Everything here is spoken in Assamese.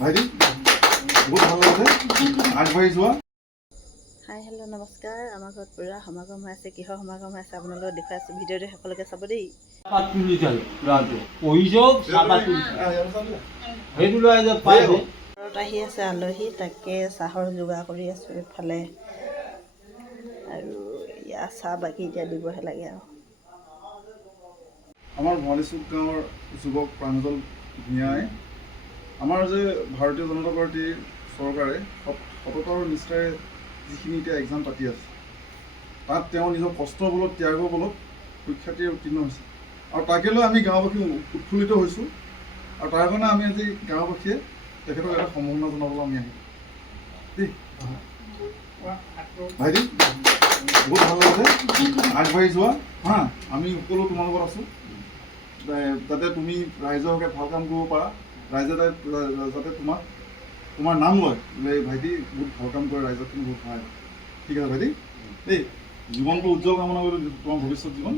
ভাইটি বহুত ভাল লাগিছে আগবাঢ়ি যোৱা। হাই হেল্ল' নমস্কাৰ। আমাৰ ঘৰত পূৰা সমাগম হৈ আছে। কিহৰ সমাগম হৈ আছে আপোনালোকক দেখুৱাই আছোঁ। ভিডিঅ'টো শেষলৈকে চাব দেই। ঘৰত আহি আছে আলহী, তাকে চাহৰ যোগাৰ কৰি আছোঁ এইফালে। আৰু ইয়াৰ চাহ বাকী এতিয়া দিবহে লাগে আৰু। আমাৰ ভৱানীচুক গাঁৱৰ যুৱক প্ৰাঞ্জল ভূঞাই আমাৰ যে ভাৰতীয় জনতা পাৰ্টীৰ চৰকাৰে সততা আৰু নিষ্ঠাৰে যিখিনি এতিয়া এক্সাম পাতি আছে, তাত তেওঁ নিজৰ কষ্টৰ বলত, ত্যাগৰ বলত সুখ্যাতিৰে উত্তীৰ্ণ হৈছে। আৰু তাকে লৈ আমি গাঁওবাসী উৎফুল্লিত হৈছোঁ। আৰু তাৰ কাৰণে আমি আজি গাঁওবাসীয়ে তেখেতক এটা সম্ভাৱনা জনাবলৈ আমি আহিলোঁ দেই। ভাইটি বহুত ভাল লাগিছে আগবাঢ়ি যোৱা হা। আমি সকলো তোমাৰ লগত আছোঁ, যাতে তুমি ৰাইজৰ হকে ভাল কাম কৰিব পাৰা। ৰাইজে যাতে তোমাৰ নাম লয় যে ভাইটি বহুত ভাল কাম কৰে, ৰাইজৰখিনি বহুত সহায়। ঠিক আছে ভাইটি দেই। জীৱনটো উজ্জ্বল কামনা কৰিলোঁ, তোমাৰ ভৱিষ্যত জীৱন।